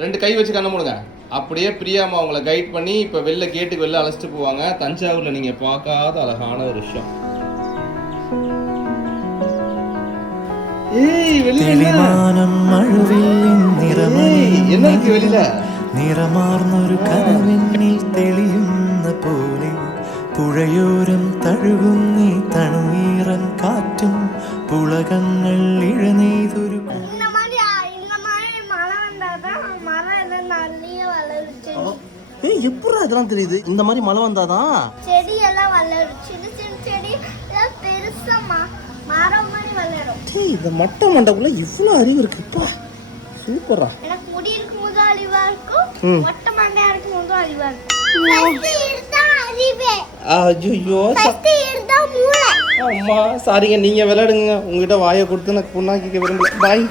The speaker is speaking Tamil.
2 கை வச்சு கண்ண மூடுங்க. அப்படியே பிரியாமா அவங்கள கைட் பண்ணி இப்போ கேட்டுக்கு வெளில அழைச்சிட்டு போவாங்க. தஞ்சாவூர்ல நீங்க பார்க்காத அழகான ஒரு விஷயம். ஏய் வெளியில என்ன இருக்கு வெளியில? നിറമാർന്നൊരു കനവെന്നിൽ തെളിയുന്ന പോലെ പുഴയോരം തഴുകും നീ തണുനീറൻ കാറ്റും പുളകങ്ങൾ ഇഴനെയ്തൊരു எப்படா இதெல்லாம் தெரியுது? இந்த மாதிரி மழை வந்தாதான் செடி எல்லாம் வளரும். சின்ன சின்ன செடி பெருசா மரம் மாதிரி வளரும். இந்த மட்டை மண்டக்குள்ள இவ்வளவு அறிவு இருக்குப்பா. சூப்பரா. எனக்கு முடி இருக்கும் போது அறிவா இருக்கும், மொட்டை மண்டையா இருக்கும் போது அறிவா இருக்கும். ஃபர்ஸ்ட் இருந்தா அறிவே. ஐயோ ஃபர்ஸ்ட் இருந்தா மூளை. அம்மா சாரிங்க, நீங்க விளையாடுங்க. உங்ககிட்ட வாயை கொடுத்து நான் புண்ணாக்கிக்க விரும்பல. பாய்.